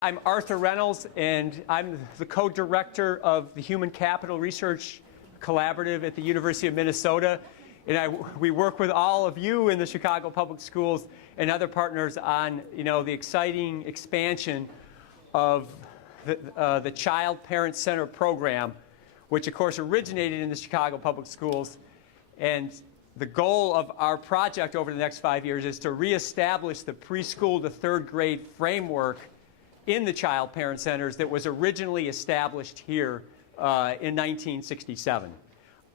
I'm Arthur Reynolds, and I'm the co-director of the Human Capital Research Collaborative at the University of Minnesota. And we work with all of you in the Chicago Public Schools and other partners on, the exciting expansion of the Child Parent Center program, which of course originated in the Chicago Public Schools. And the goal of our project over the next 5 years is to reestablish the preschool to third grade framework in the Child Parent Centers that was originally established here in 1967.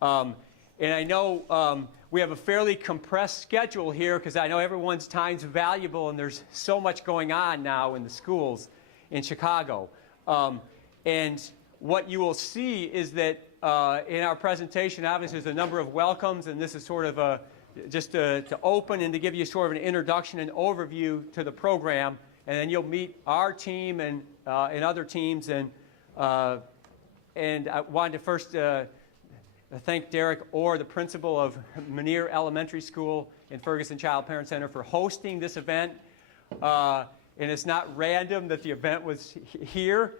And I know we have a fairly compressed schedule here because I know everyone's time's valuable and there's so much going on now in the schools in Chicago. And what you will see is that in our presentation, obviously there's a number of welcomes, and this is sort of just to open and to give you sort of an introduction and overview to the program. And then you'll meet our team and other teams. And I wanted to first thank Derek Orr, the principal of Manierre Elementary School in Ferguson Child Parent Center, for hosting this event. And it's not random that the event was here.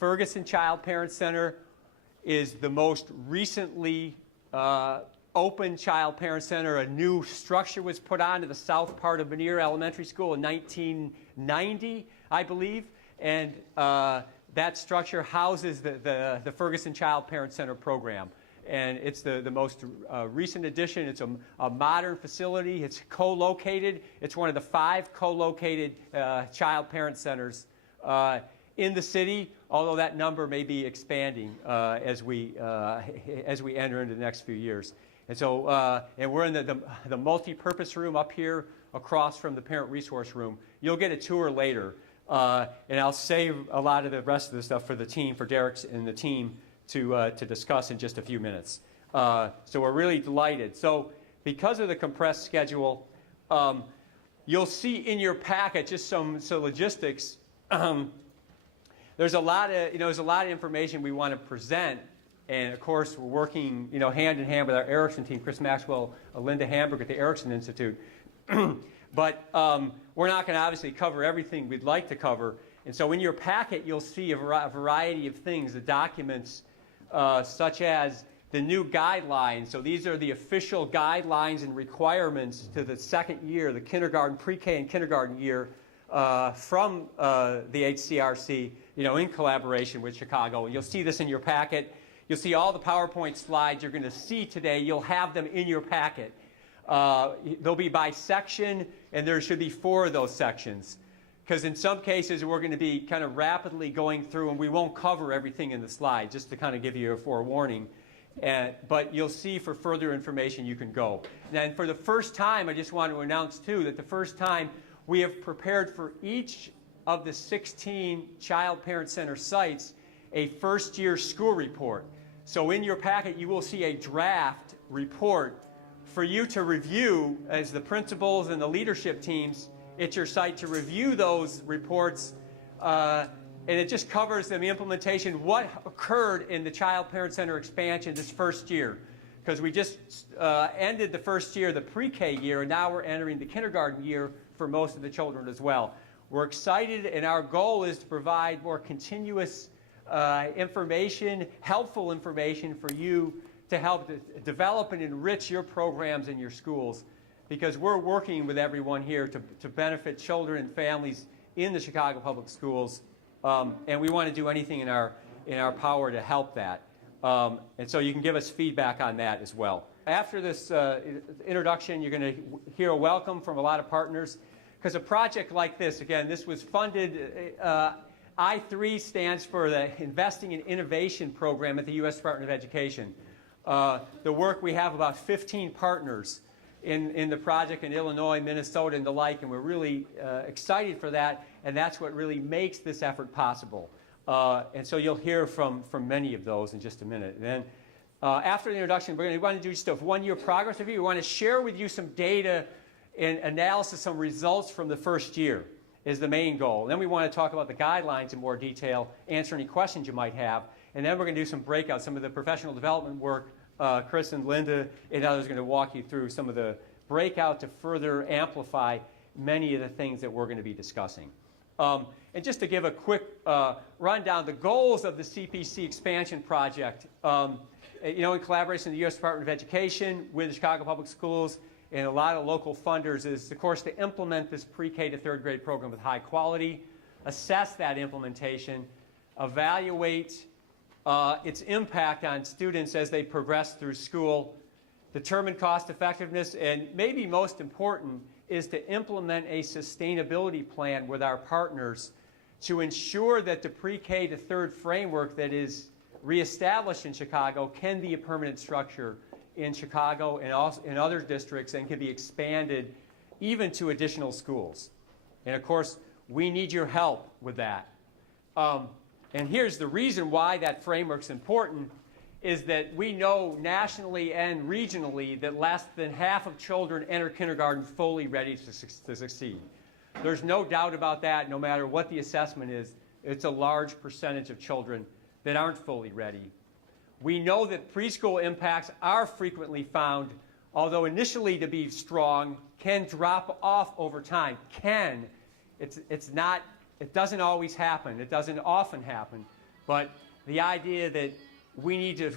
Ferguson Child Parent Center is the most recently open Child Parent Center. A new structure was put on to the south part of Manierre Elementary School in 1990, I believe, and that structure houses the Ferguson Child Parent Center program. And it's the most recent addition. It's a modern facility. It's co-located. It's one of the 5 co-located child parent centers in the city, although that number may be expanding as we enter into the next few years. And so, and we're in the multi-purpose room up here across from the parent resource room. You'll get a tour later, and I'll save a lot of the rest of the stuff for the team, for Derek and the team to discuss in just a few minutes. So we're really delighted. So because of the compressed schedule, you'll see in your packet just some logistics. There's a lot of information we want to present. And of course, we're working, hand in hand with our Erickson team, Chris Maxwell, Linda Hamburg at the Erickson Institute. But we're not going to obviously cover everything we'd like to cover. And so in your packet, you'll see a variety of things, the documents such as the new guidelines. So these are the official guidelines and requirements to the second year, the kindergarten, pre-K and kindergarten year from the HCRC, in collaboration with Chicago. And you'll see this in your packet. You'll see all the PowerPoint slides you're going to see today. You'll have them in your packet. They'll be by section, and there should be 4 of those sections. Because in some cases, we're going to be kind of rapidly going through, and we won't cover everything in the slide, just to kind of give you a forewarning. But you'll see for further information you can go. And for the first time, I just want to announce, too, that the first time we have prepared for each of the 16 Child Parent Center sites a first-year school report. So in your packet, you will see a draft report for you to review as the principals and the leadership teams at your site to review those reports. And it just covers the implementation, what occurred in the Child Parent Center expansion this first year. Because we just ended the first year, the pre-K year, and now we're entering the kindergarten year for most of the children as well. We're excited, and our goal is to provide more continuous information, helpful information for you to help develop and enrich your programs in your schools, because we're working with everyone here to benefit children and families in the Chicago Public Schools, and we want to do anything in our power to help that. And so you can give us feedback on that as well. After this introduction, you're going to hear a welcome from a lot of partners, because a project like this, again, this was funded. I3 stands for the Investing in Innovation program at the U.S. Department of Education. The work, we have about 15 partners in the project in Illinois, Minnesota, and the like, and we're really excited for that, and that's what really makes this effort possible. And so you'll hear from many of those in just a minute. And then after the introduction, we want to do just a one-year progress review. We want to share with you some data and analysis, some results from the first year is the main goal. And then we want to talk about the guidelines in more detail, answer any questions you might have, and then we're going to do some breakouts, some of the professional development work. Chris and Linda and others are going to walk you through some of the breakout to further amplify many of the things that we're going to be discussing. And just to give a quick rundown, the goals of the CPC expansion project, in collaboration with the U.S. Department of Education, with the Chicago Public Schools, and a lot of local funders, is, of course, to implement this pre-K to third grade program with high quality, assess that implementation, evaluate its impact on students as they progress through school, determine cost effectiveness, and maybe most important is to implement a sustainability plan with our partners to ensure that the pre-K to third framework that is reestablished in Chicago can be a permanent structure in Chicago and also in other districts and can be expanded even to additional schools. And of course, we need your help with that. And here's the reason why that framework's important is that we know nationally and regionally that less than half of children enter kindergarten fully ready to succeed. There's no doubt about that. No matter what the assessment is, it's a large percentage of children that aren't fully ready. We know that preschool impacts are frequently found, although initially to be strong, can drop off over time. It doesn't always happen. It doesn't often happen. But the idea that we need to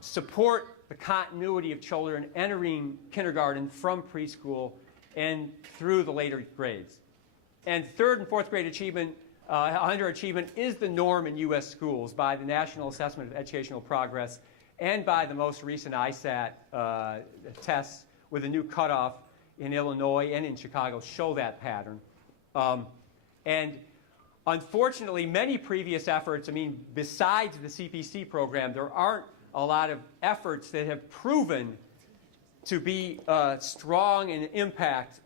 support the continuity of children entering kindergarten from preschool and through the later grades. And third and fourth grade achievement, underachievement, is the norm in U.S. schools by the National Assessment of Educational Progress and by the most recent ISAT tests with a new cutoff in Illinois and in Chicago show that pattern. And unfortunately, many previous efforts, besides the CPC program, there aren't a lot of efforts that have proven to be strong in impact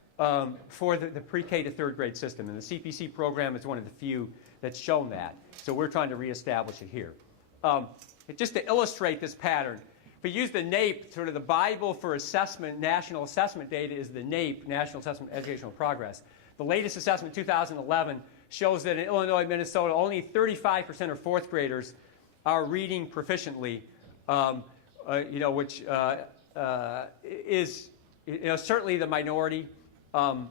for the pre-K to third grade system. And the CPC program is one of the few that's shown that. So we're trying to reestablish it here. Just to illustrate this pattern, if we use the NAEP, sort of the Bible for assessment, national assessment data is the NAEP, National Assessment of Educational Progress. The latest assessment, 2011, shows that in Illinois, Minnesota, only 35% of fourth graders are reading proficiently, which is certainly the minority. So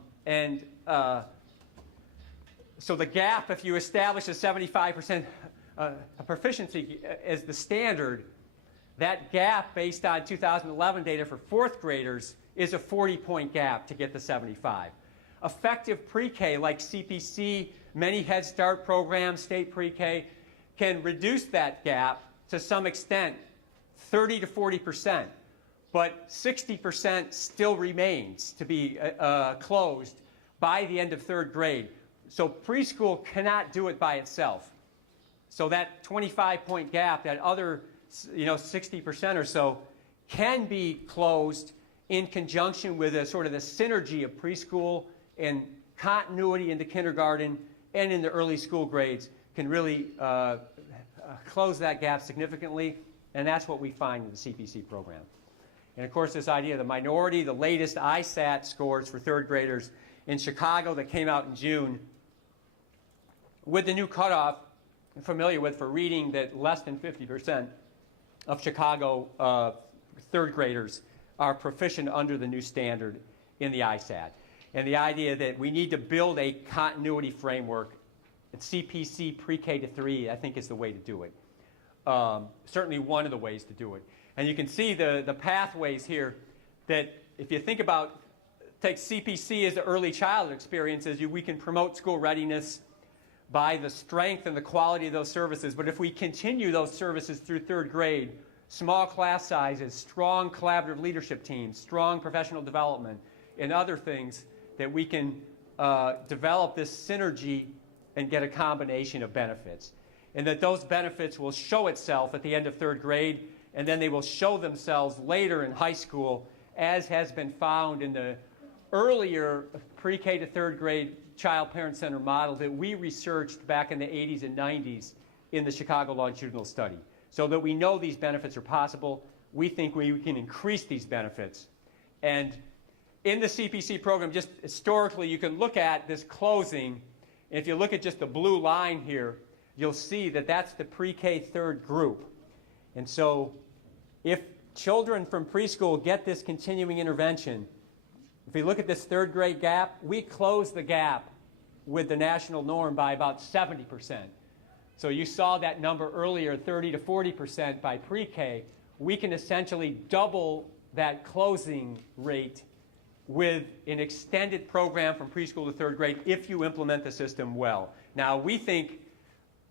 the gap, if you establish a 75% proficiency as the standard, that gap based on 2011 data for fourth graders is a 40-point gap to get to 75. Effective pre-K like CPC, many Head Start programs, state pre-K, can reduce that gap to some extent, 30 to 40%, but 60% still remains to be closed by the end of third grade. So preschool cannot do it by itself. So that 25-point gap, that other 60% or so, can be closed in conjunction with a sort of the synergy of preschool and continuity into kindergarten and in the early school grades can really close that gap significantly, and that's what we find in the CPC program. And of course, this idea of the minority, the latest ISAT scores for third graders in Chicago that came out in June, with the new cutoff, I'm familiar with for reading that less than 50% of Chicago third graders are proficient under the new standard in the ISAT. And the idea that we need to build a continuity framework, and CPC pre-K to 3, I think, is the way to do it. Certainly one of the ways to do it. And you can see the pathways here that if you think about, take CPC as the early childhood experiences, we can promote school readiness by the strength and the quality of those services. But if we continue those services through third grade, small class sizes, strong collaborative leadership teams, strong professional development, and other things, that we can develop this synergy and get a combination of benefits. And that those benefits will show itself at the end of third grade, and then they will show themselves later in high school, as has been found in the earlier pre-K to third grade child-parent center model that we researched back in the 80s and 90s in the Chicago Longitudinal Study. So that we know these benefits are possible, we think we can increase these benefits. And in the CPC program, just historically, you can look at this closing. If you look at just the blue line here, you'll see that that's the pre-K third group. And so if children from preschool get this continuing intervention, if we look at this third grade gap, we close the gap with the national norm by about 70%. So you saw that number earlier, 30 to 40% by pre-K. We can essentially double that closing rate with an extended program from preschool to third grade if you implement the system well. Now, we think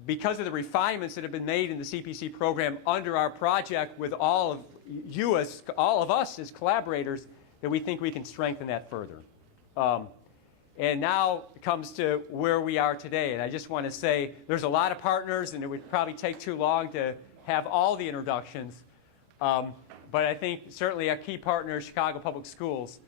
because of the refinements that have been made in the CPC program under our project with all of us as collaborators, that we think we can strengthen that further. And now it comes to where we are today. And I just want to say there's a lot of partners, and it would probably take too long to have all the introductions. But I think certainly our key partner is Chicago Public Schools.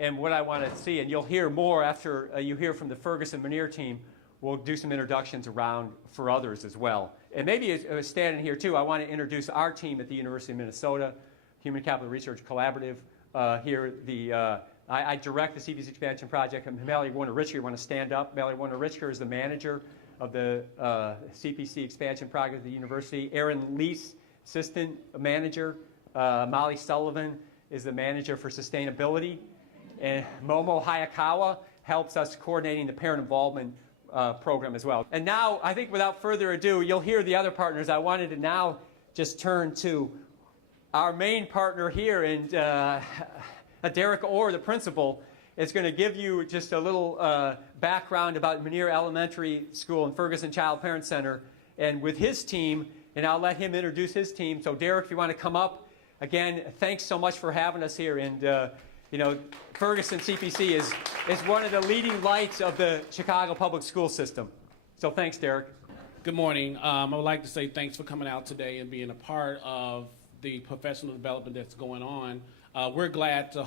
And what I want to see, and you'll hear more after you hear from the Ferguson Manierre team, we'll do some introductions around for others as well. And maybe standing here too, I want to introduce our team at the University of Minnesota, Human Capital Research Collaborative. I direct the CPC expansion project. And Mallory Warner-Richker, you want to stand up? Mallory Warner-Richker is the manager of the CPC expansion project at the university. Aaron Lease, assistant manager. Molly Sullivan is the manager for sustainability. And Momo Hayakawa helps us coordinating the parent involvement program as well. And now, I think without further ado, you'll hear the other partners. I wanted to now just turn to our main partner here, and Derek Orr, the principal, is going to give you just a little background about Manierre Elementary School and Ferguson Child Parent Center, and with his team, and I'll let him introduce his team. So Derek, if you want to come up, again, thanks so much for having us here. And you know, Ferguson CPC is one of the leading lights of the Chicago public school system. So thanks, Derek. Good morning. I would like to say thanks for coming out today and being a part of the professional development that's going on. We're glad to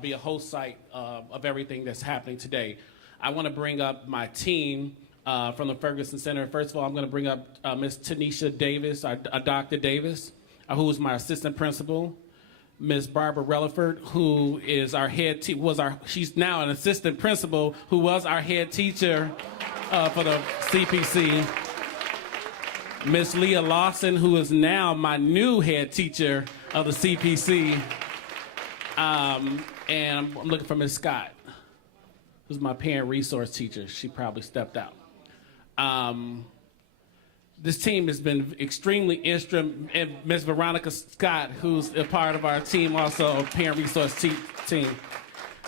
be a host site of everything that's happening today. I want to bring up my team from the Ferguson Center. First of all, I'm going to bring up Ms. Tanisha Davis, Dr. Davis, who is my assistant principal. Ms. Barbara Relaford, who is our head she's now an assistant principal, who was our head teacher for the CPC. Ms. Leah Lawson, who is now my new head teacher of the CPC. And I'm looking for Ms. Scott, who's my parent resource teacher. She probably stepped out. This team has been extremely instrumental, and Ms. Veronica Scott, who's a part of our team, also a parent resource team.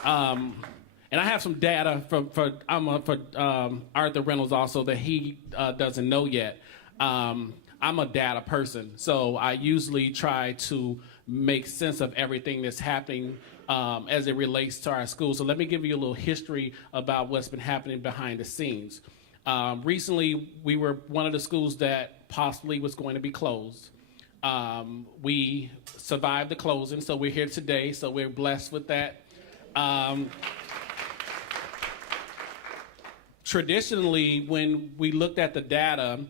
And I have some data for Arthur Reynolds also that he doesn't know yet. I'm a data person, so I usually try to make sense of everything that's happening as it relates to our school. So let me give you a little history about what's been happening behind the scenes. Recently, we were one of the schools that possibly was going to be closed. We survived the closing, so we're here today, so we're blessed with that. Traditionally, when we looked at the data,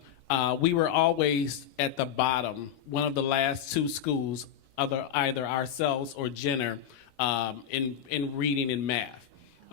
we were always at the bottom, one of the last two schools, either ourselves or Jenner, in reading and math.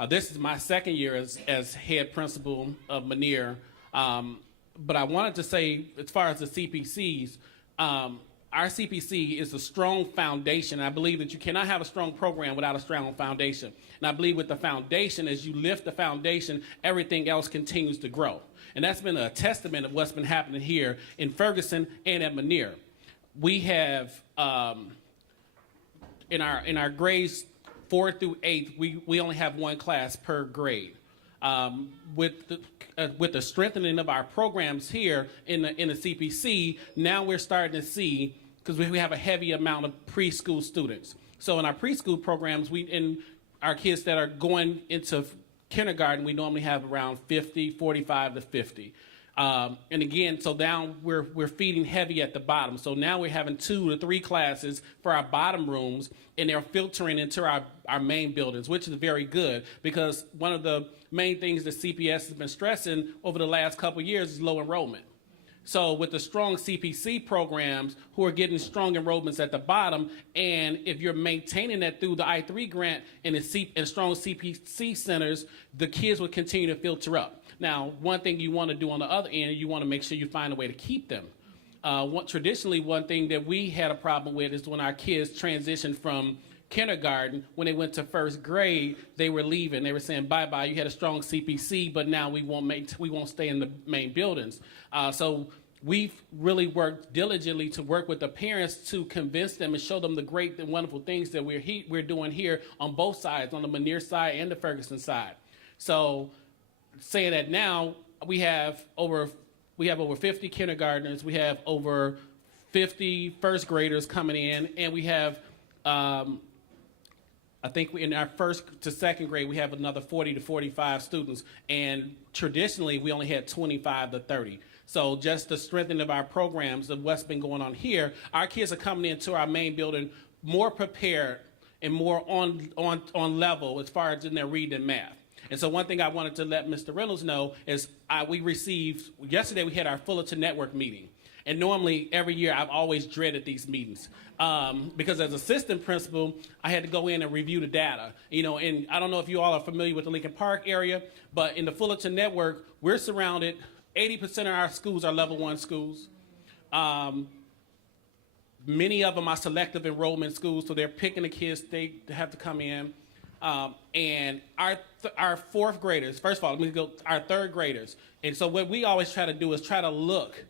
This is my second year as head principal of Manierre, but I wanted to say, as far as the CPCs, our CPC is a strong foundation. I believe that you cannot have a strong program without a strong foundation. And I believe with the foundation, as you lift the foundation, everything else continues to grow. And that's been a testament of what's been happening here in Ferguson and at Manierre. We have, in our grades 4 through 8, we only have one class per grade. With the strengthening of our programs here in the CPC, now we're starting to see, because we have a heavy amount of preschool students. So in our preschool programs, in our kids that are going into kindergarten, we normally have around 45 to 50. And again, so now we're feeding heavy at the bottom. So now we're having 2 to 3 classes for our bottom rooms, and they're filtering into our main buildings, which is very good, because one of the main things that CPS has been stressing over the last couple of years is low enrollment. So with the strong CPC programs who are getting strong enrollments at the bottom, and if you're maintaining that through the I3 grant and strong CPC centers, the kids will continue to filter up. Now, one thing you want to do on the other end, you want to make sure you find a way to keep them. Traditionally, one thing that we had a problem with is when our kids transition from kindergarten, when they went to first grade, they were leaving. They were saying, bye-bye, you had a strong CPC, but now we won't stay in the main buildings. So we've really worked diligently to work with the parents to convince them and show them the great and wonderful things that we're doing here on both sides, on the Manierre side and the Ferguson side. So saying that now, we have over 50 kindergartners, we have over 50 first graders coming in, and we have, I think in our first to second grade, we have another 40 to 45 students, and traditionally, we only had 25 to 30. So just the strengthening of our programs of what's been going on here, our kids are coming into our main building more prepared and more on level as far as in their reading and math. And so one thing I wanted to let Mr. Reynolds know is yesterday we had our Fullerton Network meeting. And normally every year I've always dreaded these meetings because as assistant principal, I had to go in and review the data. And I don't know if you all are familiar with the Lincoln Park area, but in the Fullerton Network, we're surrounded, 80% of our schools are level 1 schools. Many of them are selective enrollment schools, so they're picking the kids they have to come in. And our fourth graders, first of all, let me go, our third graders. And so what we always try to do is try to look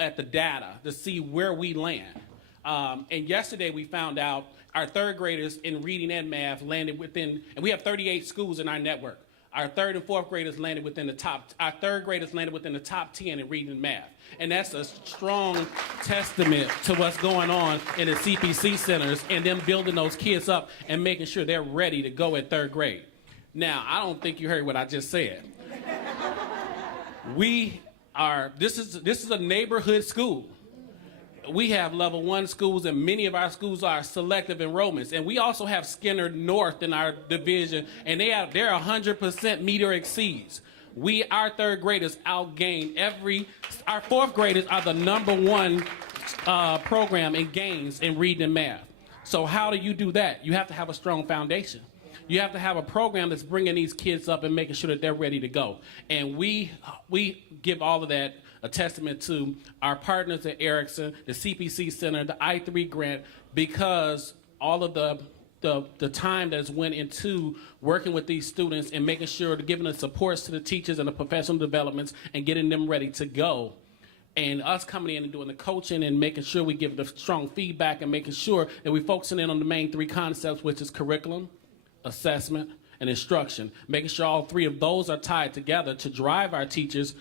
at the data to see where we land. And yesterday we found out our third graders in reading and math landed within, and we have 38 schools in our network. Our third and fourth graders landed within the top, our third graders landed within the top 10 in reading and math. And that's a strong testament to what's going on in the CPC centers and them building those kids up and making sure they're ready to go at third grade. Now, I don't think you heard what I just said. This is a neighborhood school. We have level 1 schools, and many of our schools are selective enrollments. And we also have Skinner North in our division, and they're 100% meet or exceeds. Our third graders outgain our fourth graders are the #1 program in gains in reading and math. So how do you do that? You have to have a strong foundation. You have to have a program that's bringing these kids up and making sure that they're ready to go. And we give all of that a testament to our partners at Erickson, the CPC Center, the I3 grant, because all of the time that's went into working with these students and making sure to giving the supports to the teachers and the professional developments and getting them ready to go. And us coming in and doing the coaching and making sure we give the strong feedback and making sure that we're focusing in on the main 3 concepts, which is curriculum, assessment, and instruction. Making sure all 3 of those are tied together to drive our teachers.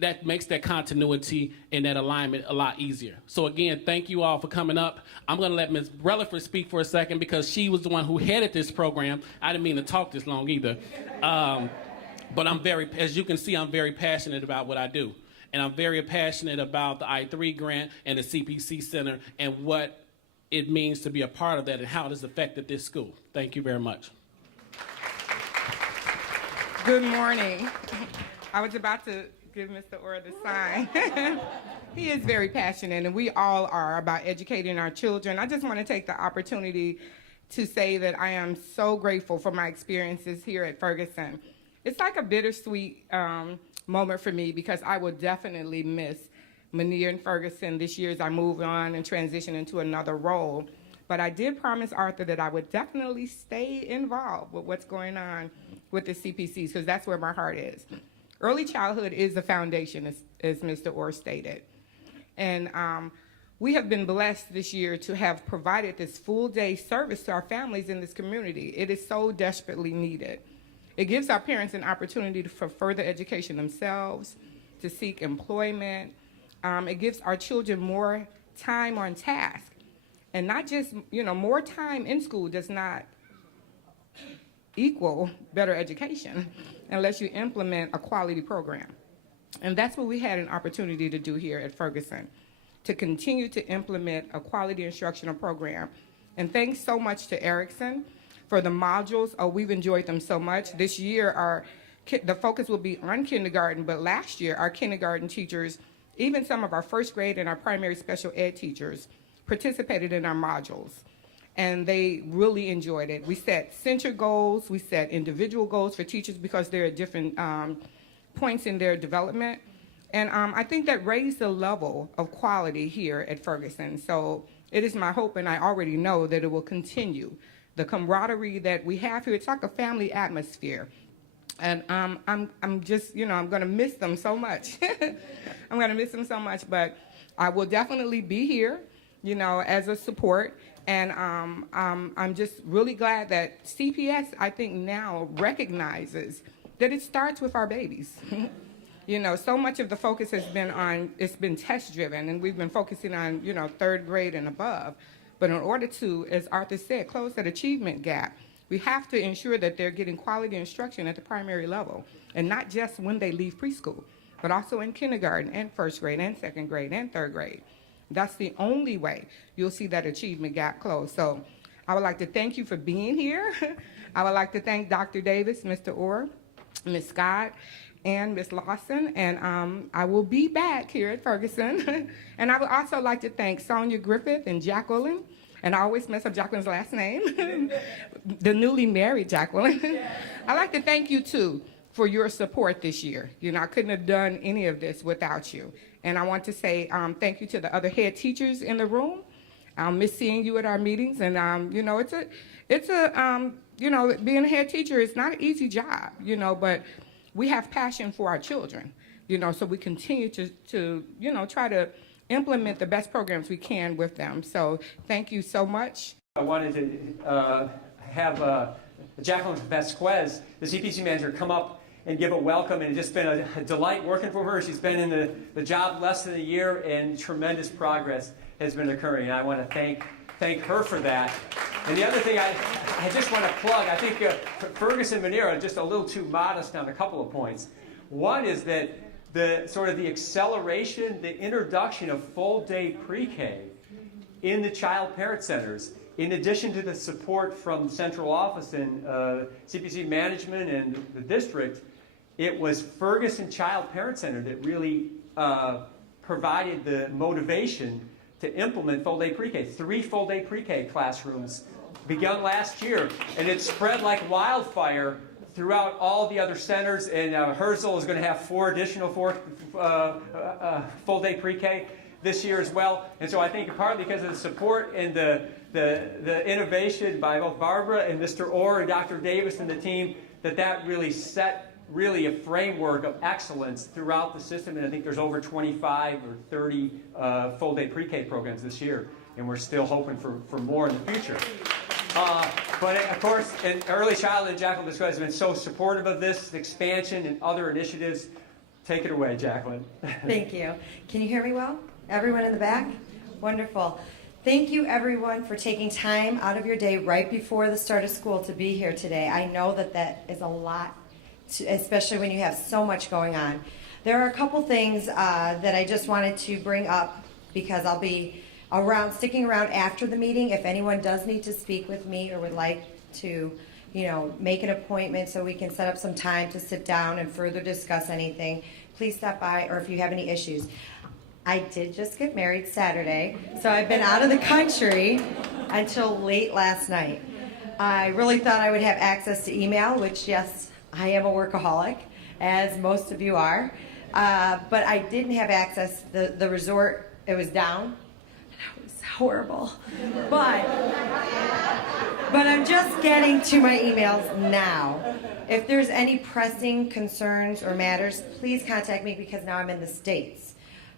That makes that continuity and that alignment a lot easier. So again, thank you all for coming up. I'm going to let Ms. Relaford speak for a second because she was the one who headed this program. I didn't mean to talk this long either. But as you can see, I'm very passionate about what I do. And I'm very passionate about the I3 grant and the CPC Center and what it means to be a part of that and how it has affected this school. Thank you very much. Good morning. I was about to give Mr. Orr the sign. He is very passionate, and we all are, about educating our children. I just want to take the opportunity to say that I am so grateful for my experiences here at Ferguson. It's like a bittersweet moment for me because I will definitely miss Manierre and Ferguson this year as I move on and transition into another role. But I did promise Arthur that I would definitely stay involved with what's going on with the CPCs because that's where my heart is. Early childhood is the foundation, as Mr. Orr stated. And we have been blessed this year to have provided this full-day service to our families in this community. It is so desperately needed. It gives our parents an opportunity for further education themselves, to seek employment. It gives our children more time on task. And not just, more time in school does not equal better education unless you implement a quality program. And that's what we had an opportunity to do here at Ferguson, to continue to implement a quality instructional program. And thanks so much to Erickson for the modules. Oh, we've enjoyed them so much. This year, the focus will be on kindergarten, but last year, our kindergarten teachers, even some of our first grade and our primary special ed teachers, participated in our modules. And they really enjoyed it. We set center goals, we set individual goals for teachers because they're at different points in their development. And I think that raised the level of quality here at Ferguson. So it is my hope, and I already know that it will continue. The camaraderie that we have here, it's like a family atmosphere. And I'm just, I'm going to miss them so much. I'm going to miss them so much, but I will definitely be here, as a support. And I'm just really glad that CPS, I think now recognizes that it starts with our babies. So much of the focus has been it's been test driven, and we've been focusing on, third grade and above. But in order to, as Arthur said, close that achievement gap, we have to ensure that they're getting quality instruction at the primary level, and not just when they leave preschool, but also in kindergarten and first grade and second grade and third grade. That's the only way you'll see that achievement gap close. So I would like to thank you for being here. I would like to thank Dr. Davis, Mr. Orr, Ms. Scott, and Ms. Lawson, and I will be back here at Ferguson. And I would also like to thank Sonia Griffith and Jacqueline, and I always mess up Jacqueline's last name, the newly married Jacqueline. I'd like to thank you, too, for your support this year. I couldn't have done any of this without you. And I want to say thank you to the other head teachers in the room. I'll miss seeing you at our meetings, and it's a being a head teacher is not an easy job, but we have passion for our children, so we continue to try to implement the best programs we can with them. So thank you so much. I wanted to have Jacqueline Vasquez, the CPC manager, come up and give a welcome, and it's just been a delight working for her. She's been in the job less than a year, and tremendous progress has been occurring. And I want to thank her for that. And the other thing I just want to plug, I think Ferguson Manierre are just a little too modest on a couple of points. One is that the acceleration, the introduction of full-day pre-K in the child parent centers, in addition to the support from central office and CPC management and the district, it was Ferguson Child Parent Center that really provided the motivation to implement full-day pre-K. 3 full-day pre-K classrooms begun last year, and it spread like wildfire throughout all the other centers, and Herzl is going to have 4 additional full-day pre-K this year as well. And so I think partly because of the support and the innovation by both Barbara and Mr. Orr and Dr. Davis and the team, that really set a framework of excellence throughout the system. And I think there's over 25 or 30 full-day pre-K programs this year, and we're still hoping for more in the future. But of course, in early childhood, Jacqueline Vasquez has been so supportive of this expansion and other initiatives. Take it away, Jacqueline. Thank you. Can you hear me well? Everyone in the back? Wonderful. Thank you, everyone, for taking time out of your day right before the start of school to be here today. I know that is a lot, especially when you have so much going on. There are a couple things that I just wanted to bring up because I'll be sticking around after the meeting. If anyone does need to speak with me or would like to, make an appointment so we can set up some time to sit down and further discuss anything, please stop by, or if you have any issues. I did just get married Saturday, so I've been out of the country until late last night. I really thought I would have access to email, which, yes, I am a workaholic, as most of you are. But I didn't have access. The resort, it was down. It was horrible. But I'm just getting to my emails now. If there's any pressing concerns or matters, please contact me because now I'm in the States.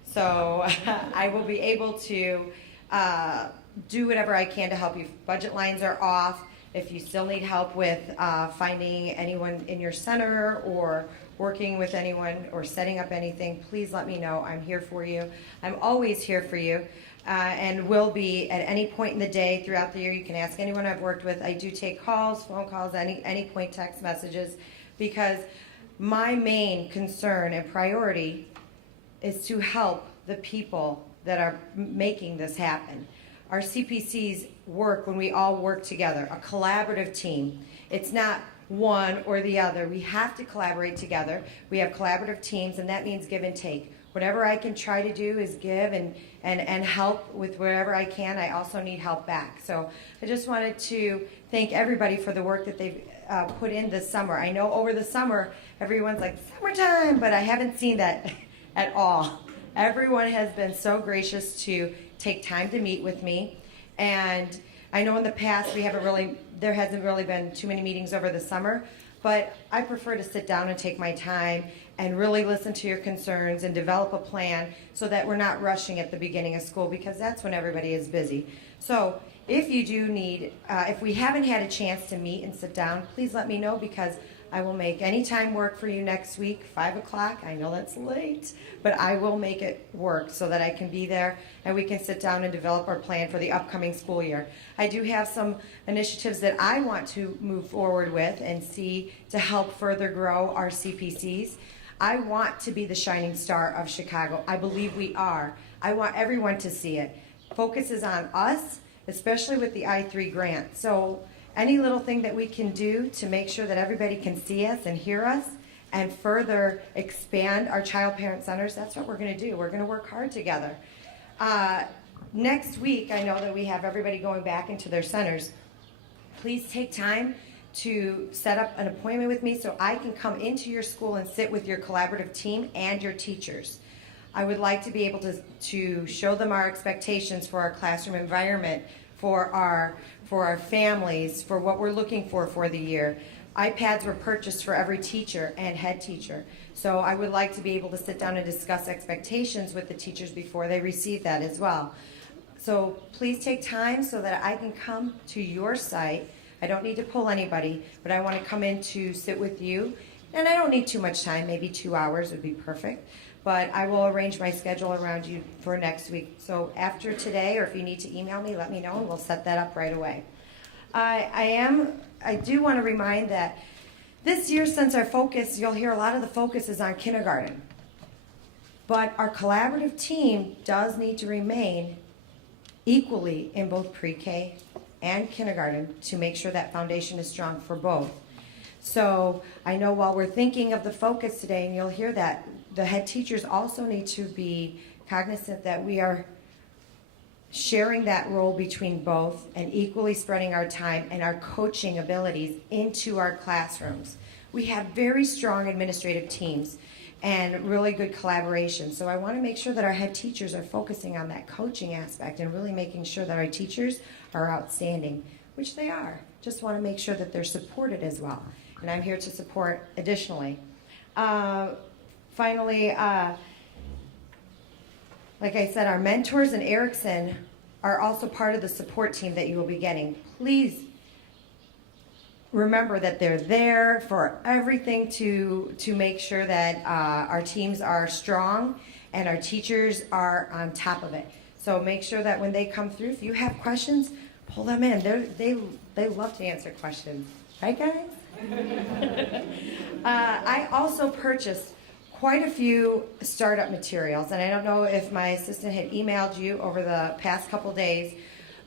So I will be able to do whatever I can to help you. Budget lines are off. If you still need help with finding anyone in your center or working with anyone or setting up anything, please let me know. I'm here for you. I'm always here for you and will be at any point in the day throughout the year. You can ask anyone I've worked with. I do take calls, phone calls, any point text messages, because my main concern and priority is to help the people that are making this happen. Our CPCs work when we all work together, a collaborative team. It's not one or the other. We have to collaborate together. We have collaborative teams, and that means give and take. Whatever I can try to do is give and help with wherever I can. I also need help back. So I just wanted to thank everybody for the work that they've put in this summer. I know over the summer, everyone's like, summertime, but I haven't seen that at all. Everyone has been so gracious to take time to meet with me. And I know in the past there hasn't really been too many meetings over the summer, but I prefer to sit down and take my time and really listen to your concerns and develop a plan so that we're not rushing at the beginning of school, because that's when everybody is busy. So if you do need, if we haven't had a chance to meet and sit down, please let me know, because I will make any time work for you next week, 5 o'clock. I know that's late, but I will make it work so that I can be there and we can sit down and develop our plan for the upcoming school year. I do have some initiatives that I want to move forward with and see to help further grow our CPCs. I want to be the shining star of Chicago. I believe we are. I want everyone to see it. Focus is on us, especially with the I-3 grant. So any little thing that we can do to make sure that everybody can see us and hear us and further expand our child parent centers, that's what we're going to do. We're going to work hard together. Next week, I know that we have everybody going back into their centers. Please take time to set up an appointment with me so I can come into your school and sit with your collaborative team and your teachers. I would like to be able to show them our expectations for our classroom environment, for our families, for what we're looking for the year. iPads were purchased for every teacher and head teacher. So I would like to be able to sit down and discuss expectations with the teachers before they receive that as well. So please take time so that I can come to your site. I don't need to pull anybody, but I want to come in to sit with you. And I don't need too much time, maybe 2 hours would be perfect. But I will arrange my schedule around you for next week. So after today, or if you need to email me, let me know, and we'll set that up right away. I do want to remind that this year, since our focus, you'll hear a lot of the focus is on kindergarten. But our collaborative team does need to remain equally in both pre-K and kindergarten to make sure that foundation is strong for both. So I know while we're thinking of the focus today, and you'll hear that, the head teachers also need to be cognizant that we are sharing that role between both and equally spreading our time and our coaching abilities into our classrooms. We have very strong administrative teams and really good collaboration. So I want to make sure that our head teachers are focusing on that coaching aspect and really making sure that our teachers are outstanding, which they are. Just want to make sure that they're supported as well. And I'm here to support additionally. Finally, like I said, our mentors in Erickson are also part of the support team that you will be getting. Please remember that they're there for everything to make sure that our teams are strong and our teachers are on top of it. So make sure that when they come through, if you have questions, pull them in. They love to answer questions. Right, guys? I also purchased quite a few startup materials, and I don't know if my assistant had emailed you over the past couple days,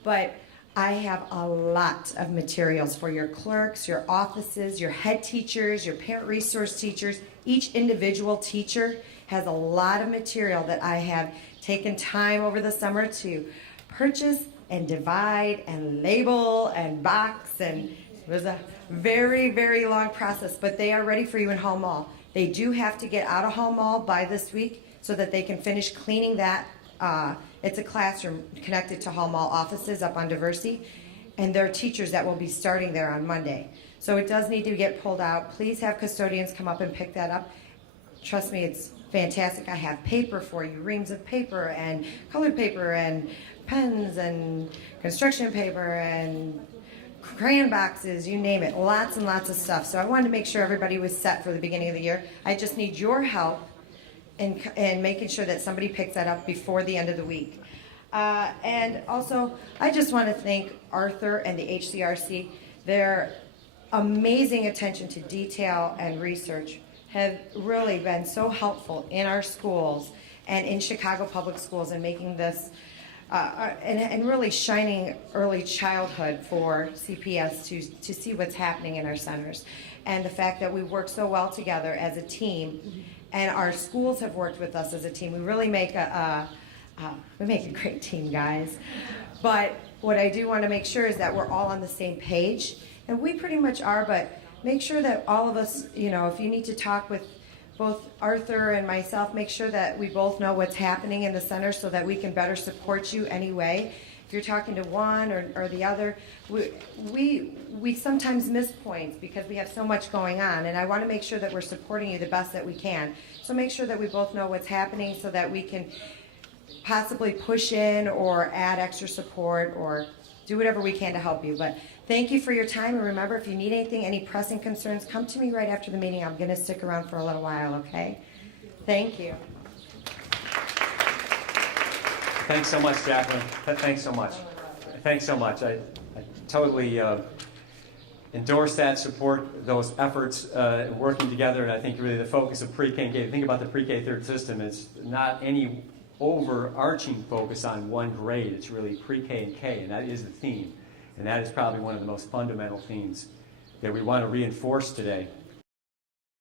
but I have a lot of materials for your clerks, your offices, your head teachers, your parent resource teachers. Each individual teacher has a lot of material that I have taken time over the summer to purchase and divide and label and box, and it was a very, very long process, but they are ready for you in Hall Mall. They do have to get out of Hall Mall by this week so that they can finish cleaning that. It's a classroom connected to Hall Mall offices up on Diversity, and there are teachers that will be starting there on Monday. So it does need to get pulled out. Please have custodians come up and pick that up. Trust me, it's fantastic. I have paper for you, reams of paper and colored paper and pens and construction paper and crayon boxes, you name it, lots and lots of stuff. So I wanted to make sure everybody was set for the beginning of the year. I just need your help in making sure that somebody picks that up before the end of the week. And also, I just want to thank Arthur and the HCRC. Their amazing attention to detail and research have really been so helpful in our schools and in Chicago Public Schools in making this and really shining early childhood for CPS to see what's happening in our centers. And the fact that we work so well together as a team, and our schools have worked with us as a team. We really make a great team, guys. But what I do want to make sure is that we're all on the same page, and we pretty much are, but make sure that all of us, you know, if you need to talk with both Arthur and myself, make sure that we both know what's happening in the center so that we can better support you anyway. if you're talking to one or the other, we sometimes miss points because we have so much going on, and I want to make sure that we're supporting you the best that we can. So make sure that we both know what's happening so that we can possibly push in or add extra support or do whatever we can to help you. But thank you for your time, and remember, if you need anything, any pressing concerns, come to me right after the meeting. I'm going to stick around for a little while, okay? Thank you. Thanks so much, Jacqueline. Thanks so much. Thanks so much. I totally endorse that, support those efforts, working together, and I think really the focus of pre-K and K, think about the pre-K third system, it's not any overarching focus on one grade. It's really pre-K and K, and that is the theme. And that is probably one of the most fundamental themes that we want to reinforce today.